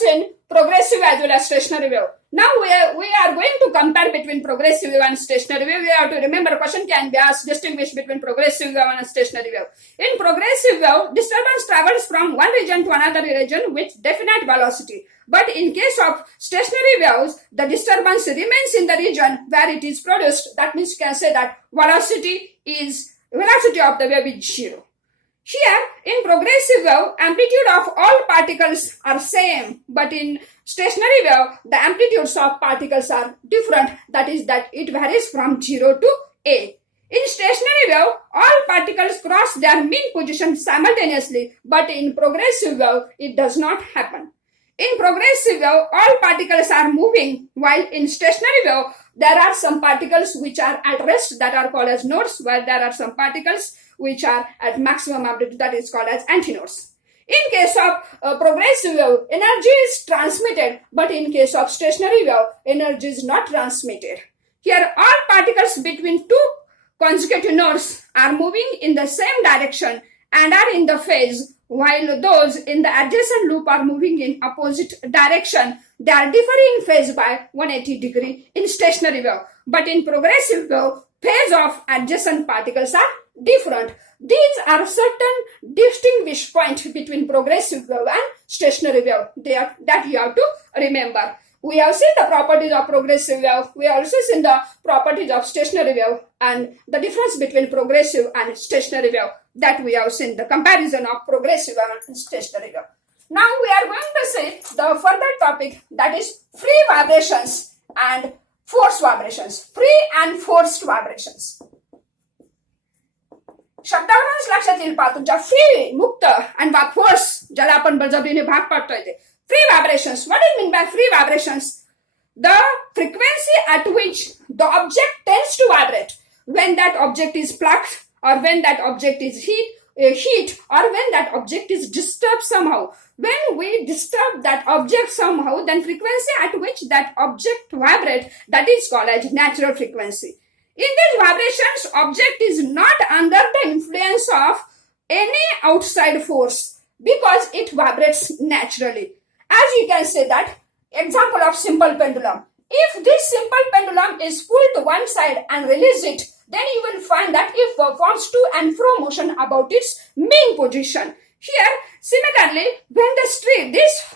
seen progressive as well as stationary wave. Now we are going to compare between progressive wave and stationary wave. We have to remember, question can be asked, distinguish between progressive wave and stationary wave. In progressive wave, disturbance travels from one region to another region with definite velocity. But in case of stationary waves, the disturbance remains in the region where it is produced. That means you can say that velocity of the wave is zero. Here, in progressive wave, amplitude of all particles are same, but in stationary wave, the amplitudes of particles are different. That is that it varies from 0 to A. In stationary wave, all particles cross their mean position simultaneously, but in progressive wave, it does not happen. In progressive wave, all particles are moving, while in stationary wave, there are some particles which are at rest that are called as nodes, while there are some particles which are at maximum amplitude that is called as antinodes. In case of progressive wave, energy is transmitted, but in case of stationary wave, energy is not transmitted. Here, all particles between two consecutive nodes are moving in the same direction and are in the phase, while those in the adjacent loop are moving in opposite direction. They are differing in phase by 180 degree in stationary wave. But in progressive wave, phase of adjacent particles are different. These are certain distinguished points between progressive wave and stationary wave that you have to remember. We have seen the properties of progressive wave. We have also seen the properties of stationary wave and the difference between progressive and stationary wave that we have seen, the comparison of progressive and stationary wave. Now we are going to see the further topic, that is free vibrations and forced vibrations. Free and forced vibrations. शब्दावरूनच लक्षात येईल पहा तुमच्या free मुक्त आणि force ज्याला आपण बळजबरीने भाग पाडतोय ते free vibrations. What do you mean by free vibrations? The frequency at which the object tends to vibrate when that object is plucked, or when that object is heat, or when that object is disturbed somehow. When we disturb that object somehow, then frequency at which that object vibrates, that is called as natural frequency. In these vibrations, object is not under the influence of any outside force because it vibrates naturally. As you can say that, example of simple pendulum. If this simple pendulum is pulled to one side and release it, then you will find that it performs to and fro motion about its mean position. Here, similarly, when the string, this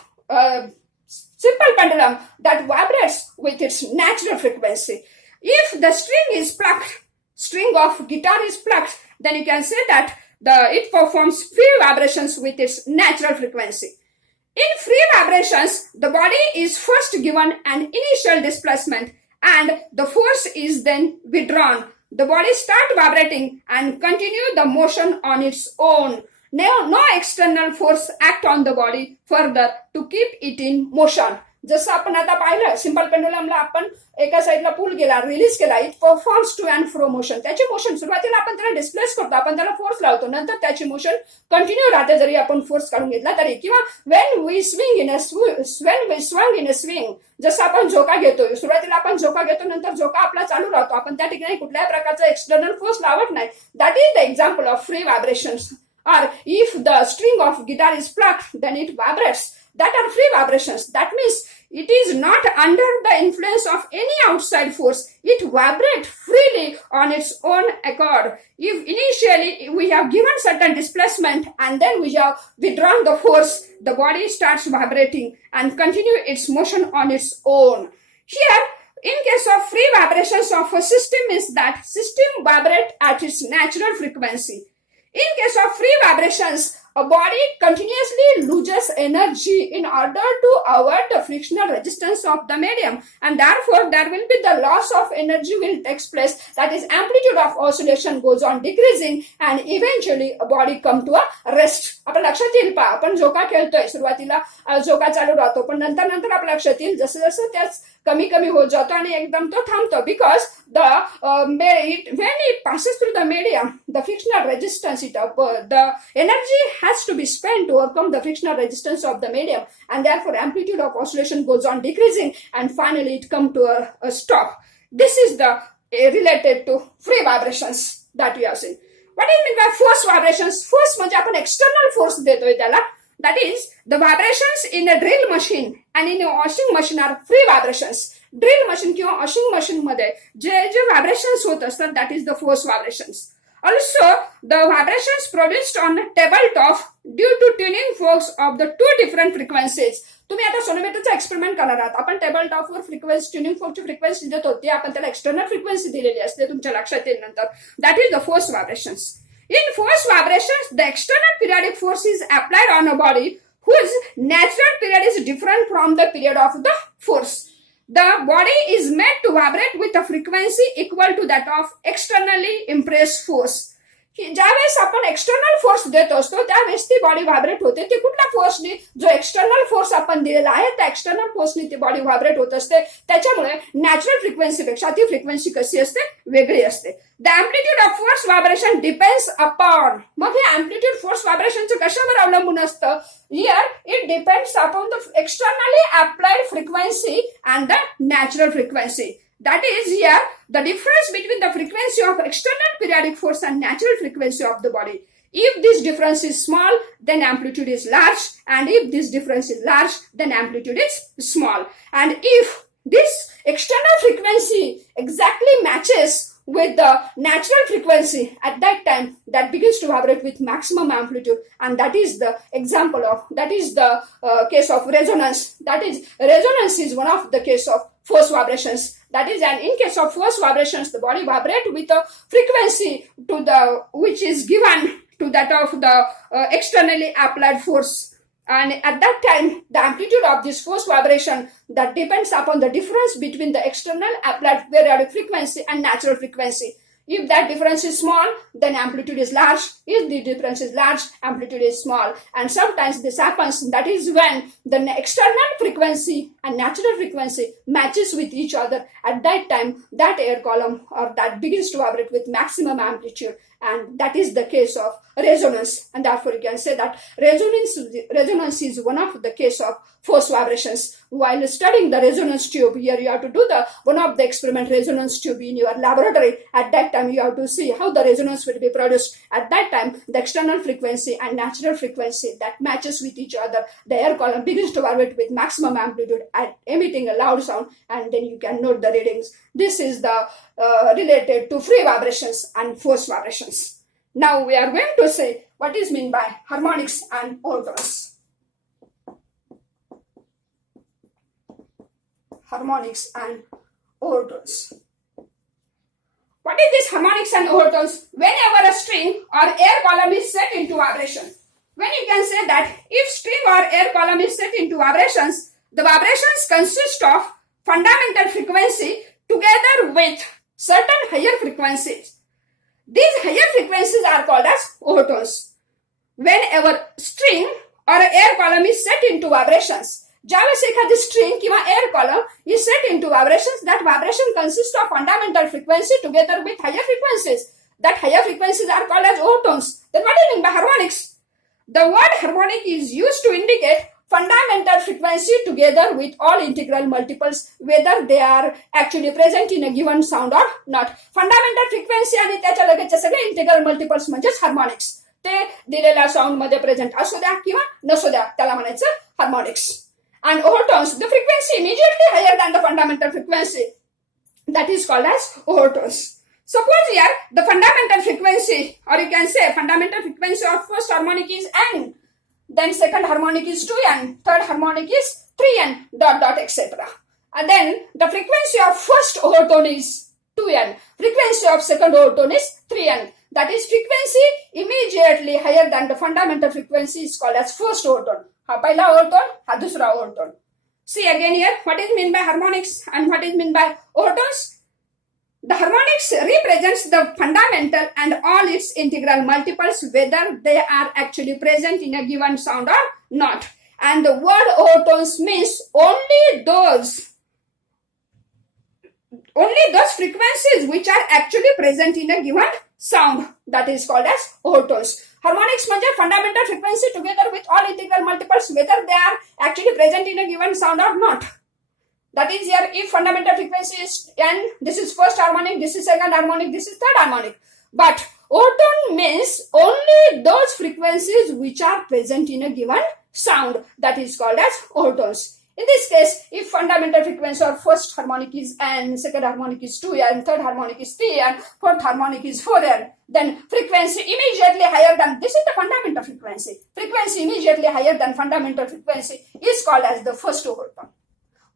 simple pendulum that vibrates with its natural frequency, if the string is plucked, string of guitar is plucked, then you can say that it performs free vibrations with its natural frequency. In free vibrations, the body is first given an initial displacement and the force is then withdrawn. The body starts vibrating and continue the motion on its own. No external force act on the body further to keep it in motion. जसं आपण आता पाहिलं, simple पेंडुलमला आपण एका साईडला पुल केला, release केला, it performs to and fro motion. त्याची मोशन सुरुवातीला आपण त्याला डिस्प्लेस करतो, आपण त्याला फोर्स लावतो, नंतर त्याची मोशन कंटिन्यू राहते जरी आपण फोर्स काढून घेतला तरी. किंवा when we swung in a swing, जसं आपण झोका घेतोय, सुरुवातीला आपण झोका घेतो, नंतर झोका आपला चालू राहतो, आपण त्या ठिकाणी कुठल्याही प्रकारचा एक्सटर्नल फोर्स लावत नाही. That is the example of free vibrations. Or if the string of guitar is plucked, then it vibrates. That are free vibrations. That means it is not under the influence of any outside force. It vibrates freely on its own accord. If initially we have given certain displacement and then we have withdrawn the force, the body starts vibrating and continue its motion on its own. Here, in case of free vibrations of a system is that system vibrates at its natural frequency. In case of free vibrations, a body continuously loses energy in order to avoid the frictional resistance of the medium, and therefore there will be the loss of energy will takes place. That is, amplitude of oscillation goes on decreasing and eventually a body come to a rest. आपण लक्षात येईल पहा, आपण झोका खेळतोय, सुरुवातीला झोका चालू राहतो, पण नंतर आपल्या लक्षात येईल जसं जसं त्याच कमी कमी होत जातो आणि एकदम तो थांबतो. Because when it passes through the medium, the frictional resistance, the energy has to be spent to overcome the frictional resistance of the medium, and therefore amplitude of oscillation goes on decreasing and finally it comes to a stop. This is the related to free vibrations that we have seen. What do you mean by force vibrations? Force म्हणजे आपण external force देतोय त्याला, That is, the vibrations in a drill machine and in a washing machine are free vibrations. Drill machine किंवा washing machine मध्ये जे vibrations होत असतात that is the force vibrations. Also, the vibrations produced on tabletop due to tuning forks of the two different frequencies. तुम्ही आता सोनोमीटरचा experiment करणार आहात. आपण table टॉपवर frequency tuning फोर्कची frequency देतो ती आपण त्याला एक्सटर्नल फ्रिक्वेन्सी दिलेली असते तुमच्या लक्षात येईल नंतर. That is the force vibrations. In force vibrations, the external periodic force is applied on a body whose natural period is different from the period of the force. The body is made to vibrate with a frequency equal to that of externally impressed force. ज्यावेळेस आपण external force देत असतो त्यावेळेस ती body vibrate होते. ती कुठल्या फोर्सनी, जो एक्सटर्नल फोर्स आपण दिलेला आहे त्या एक्सटर्नल फोर्सनी ती बॉडी व्हायब्रेट होत असते. त्याच्यामुळे नॅचरल फ्रिक्वेन्सीपेक्षा ती फ्रिक्वेन्सी कशी असते, वेगळी असते. The amplitude of force vibration depends upon. मग हे अँप्लिट्यूड फोर्स व्हायब्रेशनचं कशावर अवलंबून असतं? Here it depends upon the externally applied frequency and the natural frequency. That is, here the difference between the frequency of external periodic force and natural frequency of the body. If this difference is small, then amplitude is large, and if this difference is large, then amplitude is small. And if this external frequency exactly matches with the natural frequency, at that time that begins to vibrate with maximum amplitude, and that is the example of, that is the case of resonance. That is, resonance is one of the case of force vibrations. That is, and in case of force vibrations, the body vibrate with a frequency to the which is given to that of the externally applied force. And at that time, the amplitude of this force vibration that depends upon the difference between the external applied periodic frequency and natural frequency. If that difference is small, then amplitude is large. If the difference is large, amplitude is small. And sometimes this happens, that is when the external frequency and natural frequency matches with each other. At that time, that air column or that begins to vibrate with maximum amplitude. And that is the case of resonance. And therefore, you can say that resonance is one of the case of force vibrations. While studying the resonance tube, here you have to do one of the experiment resonance tube in your laboratory. At that time, you have to see how the resonance will be produced. At that time, the external frequency and natural frequency that matches with each other, the air column begins to vibrate with maximum amplitude and emitting a loud sound, and then you can note the readings. This is the related to free vibrations and force vibrations. Now we are going to say what is meant by harmonics and overtones. Harmonics and overtones. What is this harmonics and overtones? Whenever a string or air column is set into vibration. When you can say that if string or air column is set into vibrations, the vibrations consist of fundamental frequency together with certain higher frequencies. These higher frequencies are called as overtones. Whenever string or air column is set into vibrations, ज्यावेळेस एखादी string किंवा air column is set into vibrations, that vibration consists of fundamental frequency together with higher frequencies. That higher frequencies are called as overtones. Then what do you mean by harmonics? The word harmonic is used to indicate fundamental frequency together with all integral multiples, whether they are actually present in a given sound or not. Fundamental frequency आणि त्याच्या लगेचचे सगळे integral multiples म्हणजेच harmonics. ते दिलेल्या sound मध्ये present असू द्या किंवा नसू द्या त्याला म्हणायचं harmonics. And overtones, the frequency immediately higher than the fundamental frequency, that is called as overtones. Suppose here the fundamental frequency, or you can say fundamental frequency of first harmonic is n, then second harmonic is 2n, third harmonic is 3n, etc. And then the frequency of first overtone is 2n, frequency of second overtone is 3n. That is, frequency immediately higher than the fundamental frequency is called as first overtone. हा पहिला ओव्हरटोन, हा दुसरा ओव्हरटोन. See again here, what is meant by harmonics and what is meant by overtones? The harmonics represents the fundamental and all its integral multiples, whether they are actually present in a given sound or not. And the word overtones means only those frequencies which are actually present in a given sound, that is called as overtones. Harmonics म्हणजे fundamental frequency together with all integral multiples, whether they are actually present in a given sound or not. That is, here if fundamental frequency is n, this is first harmonic, this is second harmonic, this is third harmonic. But overtone means only those frequencies which are present in a given sound that is called as overtones. In this case, if fundamental frequency or first harmonic is N, second harmonic is 2N, third harmonic is 3N, fourth harmonic is 4N, then frequency immediately higher than, this is the fundamental frequency. Frequency immediately higher than fundamental frequency is called as the first overtone.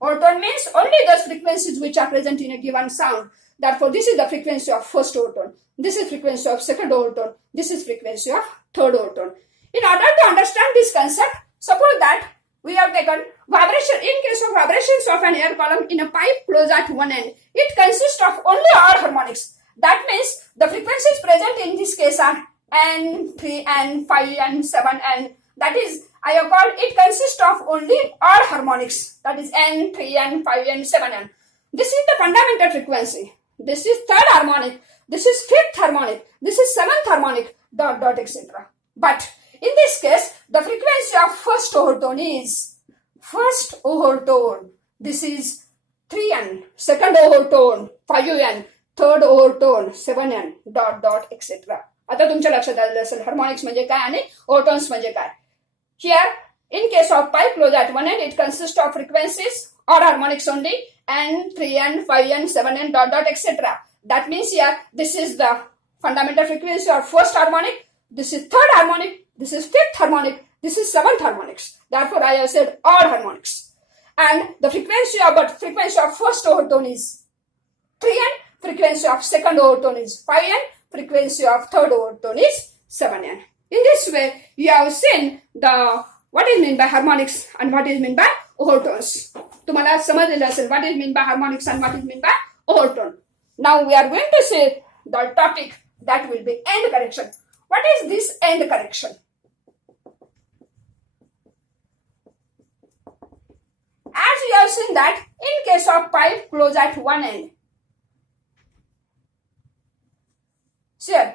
Overtone means only those frequencies which are present in a given sound. Therefore, this is the frequency of first overtone. This is frequency of second overtone. This is frequency of third overtone. In order to understand this concept, suppose that we have taken vibration. In case of vibrations of an air column in a pipe closed at one end, it consists of only odd harmonics. That means the frequencies present in this case are N, 3N, 5N, 7N. That is, I have called it consists of only odd harmonics. That is N, 3N, 5N, 7N. This is the fundamental frequency. This is third harmonic. This is fifth harmonic. This is seventh harmonic, etc. But in this case, the frequency of first overtone is first overtone. This is 3N, second overtone 5N, third overtone 7N, etc. आता तुमच्या लक्षात आलेलं असेल harmonics म्हणजे काय आणि ओव्हरटोन्स म्हणजे काय. Here, in case of pipe closed at one end, it consists of frequencies or harmonics only N, 3N, 5N, 7N, etc. That means here, this is the fundamental frequency or first harmonic, this is third harmonic, this is fifth harmonic, this is seventh harmonics. Therefore, I have said odd harmonics. And the frequency of first overtone is 3N, frequency of second overtone is 5N, frequency of third overtone is 7N. In this way, you have seen what is meant by harmonics and what is meant by overtones. तुम्हाला समजलेलं असेल what is meant by harmonics and what is meant by overtone. Now we are going to see the topic that will be end correction. What is this end correction? As we have seen that in case of pipe closed at one end, here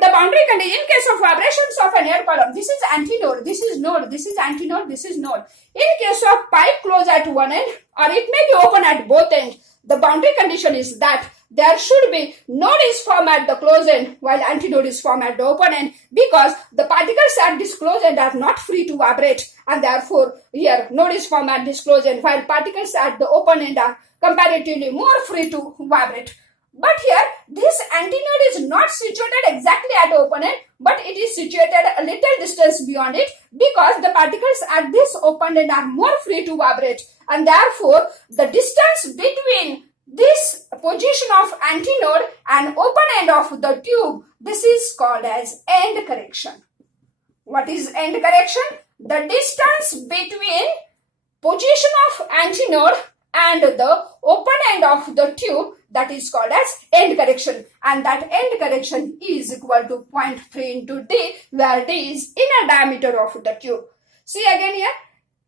the boundary condition, in case of vibrations of an air column, this is antinode, this is node, this is antinode, this is node. In case of pipe closed at one end or it may be open at both ends, the boundary condition is that there should be node is formed at the closed end while antinode is formed at the open end, because the particles at this closed end are not free to vibrate, and therefore here node is formed at this closed end while particles at the open end are comparatively more free to vibrate. But here this antinode is not situated exactly at the open end, but it is situated a little distance beyond it, because the particles at this open end are more free to vibrate, and therefore the distance between this position of antinode and open end of the tube, this is called as end correction. What is end correction? The distance between position of antinode and the open end of the tube, that is called as end correction, and that end correction is equal to 0.3 into d, where d is inner diameter of the tube. See again here,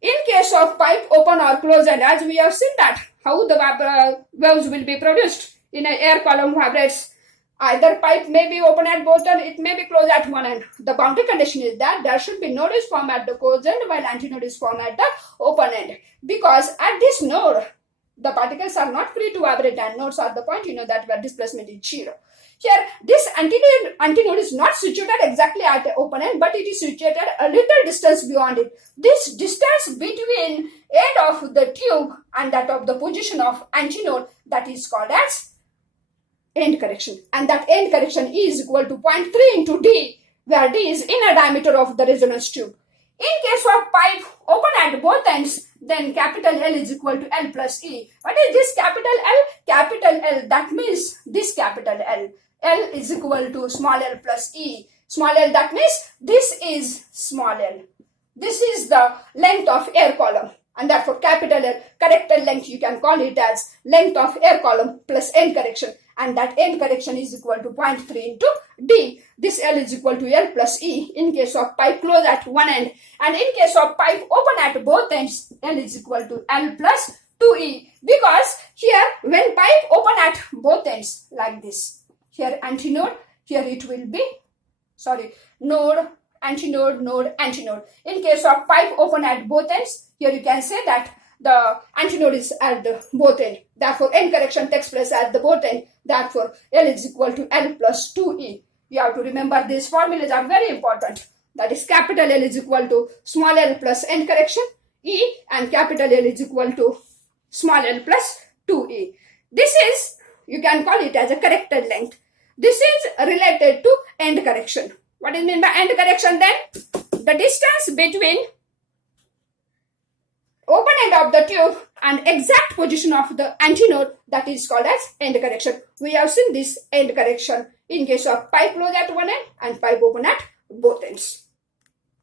in case of pipe open or closed end, as we have seen that how the waves will be produced in an air column vibrates. Either pipe may be open at both ends, it may be closed at one end. The boundary condition is that there should be node is formed at the closed end while antinode is formed at the open end, because at this node the particles are not free to vibrate, and nodes are the point that where displacement is zero. Here this antinode is not situated exactly at the open end, but it is situated a little distance beyond it. This distance between end of the tube and that of the position of antinode, that is called as end correction, and that end correction is equal to 0.3 into d, where d is inner diameter of the resonance tube. In case of pipe open at both ends, then capital L is equal to L plus E. What is this capital L? Capital L, that means this capital L. L is equal to small l plus E. Small l, that means this is small l. This is the length of air column, and therefore capital L, corrected length, you can call it as length of air column plus end correction, and that end correction is equal to 0.3 into d. This L is equal to L plus E in case of pipe closed at one end, and in case of pipe open at both ends, L is equal to L plus 2E, because here when pipe open at both ends like this, here antinode, here it will be, node, antinode, node, antinode. In case of pipe open at both ends, here you can say that the antinode is at the both end. Therefore, end correction takes place at the both end. Therefore, L is equal to L plus 2E. You have to remember these formulas are very important. that is capital L is equal to small l plus end correction E, and capital L is equal to small l plus 2E. This is, you can call it as a corrected length. This is related to end correction. What is meant by end correction then? The distance between open end of the tube and exact position of the antinode, that is called as end correction. We have seen this end correction in case of pipe closed at one end and pipe open at both ends.